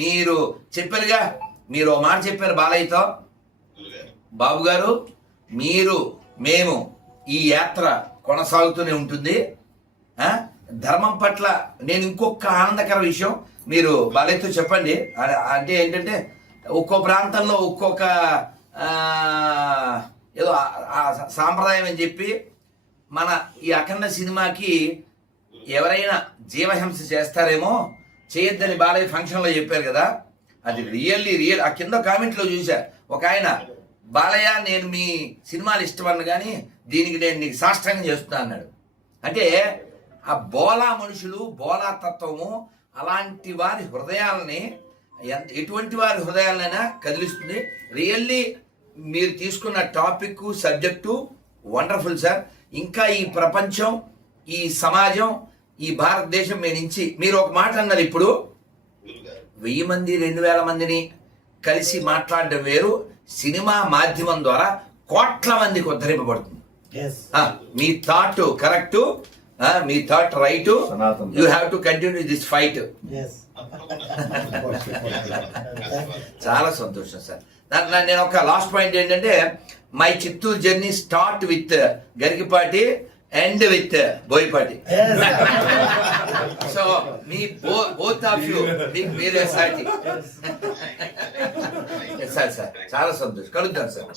మీరు చెప్పారుగా, మీరు ఓ మాట చెప్పారు బాలయ్యతో, బాబు గారు మేము ఈ యాత్ర కొనసాగుతూనే ఉంటుంది. ధర్మం పట్ల నేను ఇంకొక ఆనందకర విషయం మీరు బాలయ్యతో చెప్పండి. అంటే ఏంటంటే ఒక్కో ప్రాంతంలో ఒక్కొక్క ఏదో సాంప్రదాయం అని చెప్పి మన ఈ అఖండ సినిమాకి ఎవరైనా జీవహింస చేస్తారేమో, చేయొద్దని బాలయ్య ఫంక్షన్లో చెప్పారు కదా. అది రియల్. ఆ కింద కామెంట్లో చూసా ఒక ఆయన, బాలయ్య నేను మీ సినిమాలు ఇష్టపడను కానీ దీనికి నేను నీకు సాష్టాంగం చేస్తున్నా అన్నాడు. అంటే ఆ బోలా మనుషులు, బోలా తత్వము అలాంటి వారి హృదయాలని, ఎటువంటి వారి హృదయాలనైనా కదిలిస్తుంది. రియల్లీ మీరు తీసుకున్న టాపిక్ సబ్జెక్టు వండర్ఫుల్ సార్. ఇంకా ఈ ప్రపంచం, ఈ సమాజం, ఈ భారతదేశం నుంచి మీరు ఒక మాట అన్నారు, ఇప్పుడు 1000 మంది 2000 మందిని కలిసి మాట్లాడడం వేరు, సినిమా మాధ్యమం ద్వారా కోట్ల మందికి ఉద్ధరింపబడుతుంది. మీ థాట్ కరెక్ట్, మీ thought right. You have to continue this fight. చాలా సంతోషం సార్. నేను ఒక లాస్ట్ పాయింట్ ఏంటంటే, my Chittoor journey start with Garikipati and with Boyapati. So మీ బోత్ ఆఫ్ యూ మీకు మీరే సాటి. సార్ చాలా సంతోషం. కలుద్దాం సార్.